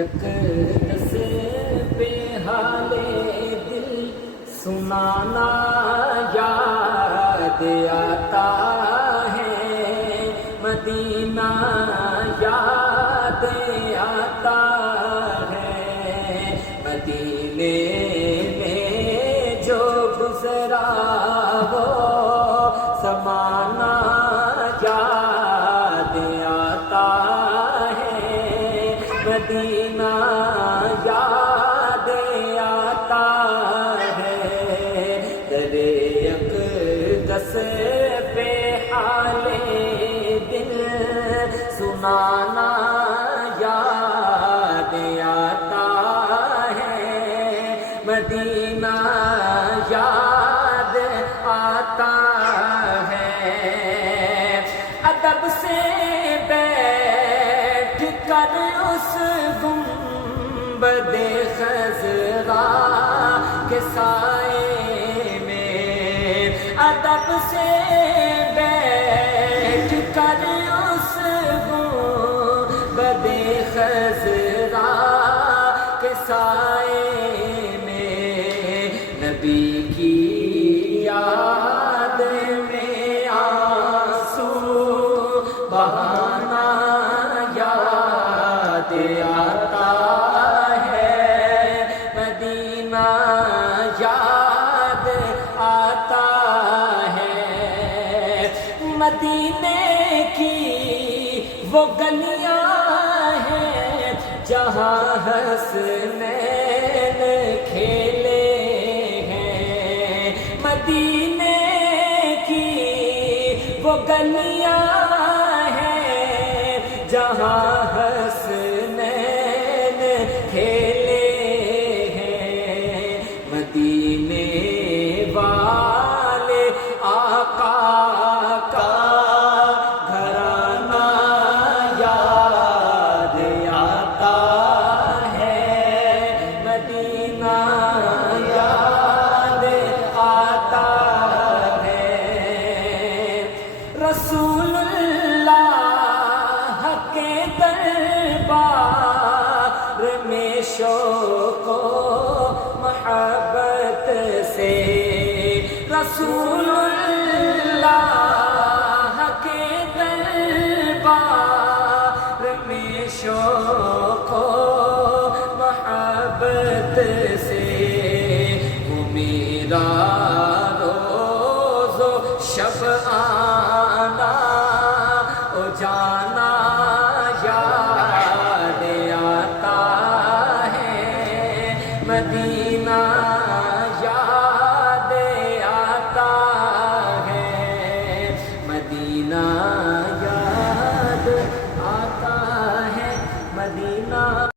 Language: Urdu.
دس پہ حالِ دل سنانا یاد آتا ہے، مدینہ یاد آتا ہے، مدینے میں جو گزرا وہ زمانہ یاد آتا ہے، مدینہ یاد آتا ہے، درِ اقدس پہ حالِ دل سنانا یاد آتا ہے، مدینہ یاد آتا ہے، ادب سے بیٹھ کر اس گنبدِ خضرا کے سائے میں، ادب سے بیٹھ کر اس گنبدِ خضرا کے سائے میں، نبی کی یاد میں آنسو بہانا یاد آتا ہے، مدینہ یاد آتا ہے، مدینے کی وہ گلیاں ہیں جہاں حسنین کھیلے ہیں، مدینے کی وہ گلیاں ہیں جہاں حسنین کھیلے ہیں، مدینے والے آقا کا گھرانہ یاد آتا ہے، مدینہ یاد آتا ہے، رسول اللہ کے دربار میں شوق و محبت سے، رسول اللہ کے دربار میں شوق و محبت سے، وہ میرا روز و شب آنا او جانا یاد آتا ہے، مدینہ